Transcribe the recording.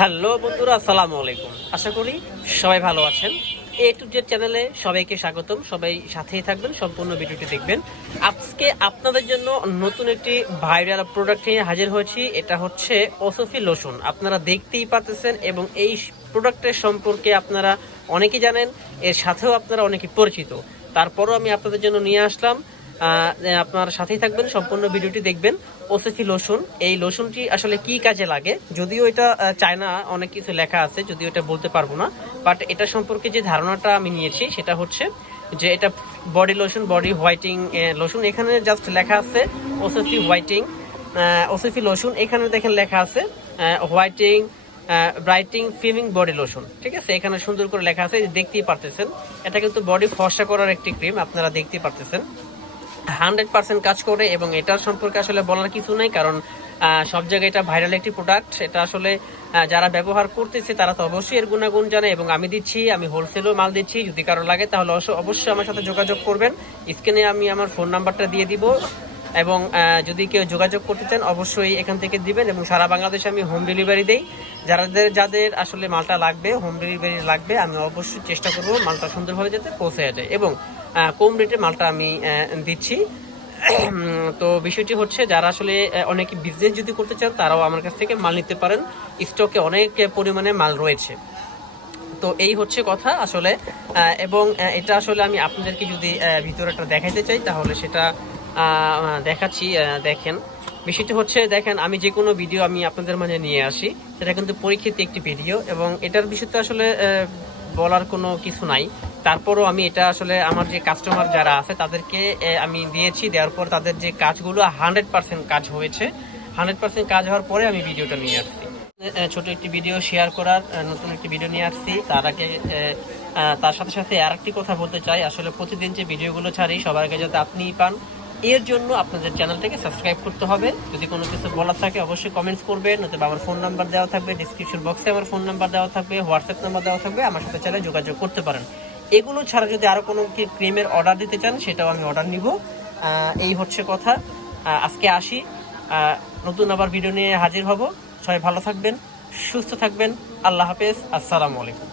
Hello বন্ধুরা, আসসালামু আলাইকুম। আশা করি সবাই ভালো আছেন। এ টু জেড চ্যানেলে সবাইকে স্বাগতম। সবাই সাথেই থাকবেন, সম্পূর্ণ ভিডিওটি দেখবেন। আজকে আপনাদের জন্য নতুন একটি ভাইরাল প্রোডাক্ট নিয়ে হাজির হয়েছি। এটা হচ্ছে অসফি লোশন আপনারা দেখতেই পারতেছেন এবং এই প্রোডাক্টের সম্পর্কে আপনারা অনেকেই জানেন, এর সাথেও আপনারা অনেকে পরিচিত। তারপরও আমি আপনাদের জন্য নিয়ে আসলাম। আপনার সাথেই থাকবেন, সম্পূর্ণ ভিডিওটি দেখবেন। ওসেফি লোশন এই লোশনটি আসলে কি কাজে লাগে? যদিও এটা চায়না অনেক কিছু লেখা আছে, যদিও এটা বলতে পারব না। বাট এটা সম্পর্কে যে ধারণাটা আমি নিয়েছি, সেটা হচ্ছে যে এটা body lotion body whitening lotion এখানে জাস্ট লেখা আছে ওসেফি হোয়াইটিং ওসেফি লোশন এখানে দেখেন লেখা আছে whitening brightening firming body lotion ঠিক আছে? এখানে সুন্দর করে লেখা আছে, দেখতেই পারতেছেন। এটা কিন্তু বডি ফর্সা করার একটি ক্রিম আপনারা দেখতেই পারতেছেন। হান্ড্রেড পার্সেন্ট কাজ করে এবং এটার সম্পর্কে আসলে বলার কিছু নাই, কারণ সব জায়গায় এটা ভাইরাল একটি প্রোডাক্ট এটা আসলে যারা ব্যবহার করতেছে তারা তো অবশ্যই এর গুণাগুণ জানে এবং আমি দিচ্ছি, আমি হোলসেলও মাল দিচ্ছি। যদি কারও লাগে তাহলে অবশ্য- অবশ্যই আমার সাথে যোগাযোগ করবেন। স্ক্রিনে আমি আমার ফোন নাম্বারটা দিয়ে দিব এবং যদি কেউ যোগাযোগ করতে চান অবশ্যই এখান থেকে দিবেন এবং সারা বাংলাদেশে আমি হোম ডেলিভারি দেই। যাদের যাদের আসলে মালটা লাগবে হোম ডেলিভারি লাগবে, আমি অবশ্যই চেষ্টা করব মালটা সুন্দরভাবে যাতে পৌঁছে যায় এবং কম রেটে মালটা আমি দিচ্ছি। তো বিষয়টি হচ্ছে, যারা আসলে অনেকে বিজনেস যদি করতে চান, তারাও আমার কাছ থেকে মাল নিতে পারেন। স্টকে অনেক পরিমাণে মাল রয়েছে। তো এই হচ্ছে কথা আসলে। এবং এটা আসলে আমি আপনাদেরকে যদি ভিতরেটা দেখাইতে চাই, তাহলে সেটা দেখাচ্ছি দেখেন। বিষয়টি হচ্ছে, দেখেন, আমি যে কোনো ভিডিও আমি আপনাদের মাঝে নিয়ে আসি, সেটা কিন্তু পরীক্ষিত একটি ভিডিও এবং এটার বিষয়তে আসলে বলার কোনো কিছু নাই। তারপরও আমি এটা আসলে আমার যে কাস্টমার যারা আছে, তাদেরকে আমি দিয়েছি, দেওয়ার পর তাদের যে কাজগুলো হান্ড্রেড পার্সেন্ট কাজ হয়েছে। হান্ড্রেড পার্সেন্ট কাজ হওয়ার পরে আমি ভিডিওটা নিয়ে আসছি। ছোট একটি ভিডিও শেয়ার করার নতুন একটি ভিডিও নিয়ে আসছি। তার আগে তার সাথে সাথে আর একটি কথা বলতে চাই। আসলে প্রতিদিন যে ভিডিওগুলো ছাড়ি, সবার আগে যাতে আপনিই পান, এর জন্য আপনাদের চ্যানেলটাকে সাবস্ক্রাইব করতে হবে। যদি কোনো কিছু বলার থাকে, অবশ্যই কমেন্টস করবেন, নতুবা আমার ফোন নাম্বার দেওয়া থাকবে ডিসক্রিপশন বক্সে আমার ফোন নাম্বার দেওয়া থাকবে হোয়াটসঅ্যাপ নাম্বার দেওয়া থাকবে, আমার সাথে চাইলে যোগাযোগ করতে পারেন। এগুলো ছাড়া যদি আরও কোনো কি ক্রিমের অর্ডার দিতে চান, সেটাও আমি অর্ডার নিব। এই হচ্ছে কথা। আজকে আসি। নতুন আবার ভিডিও নিয়ে হাজির হব। সবাই ভালো থাকবেন, সুস্থ থাকবেন। আল্লাহ হাফেজ। আসসালামু আলাইকুম।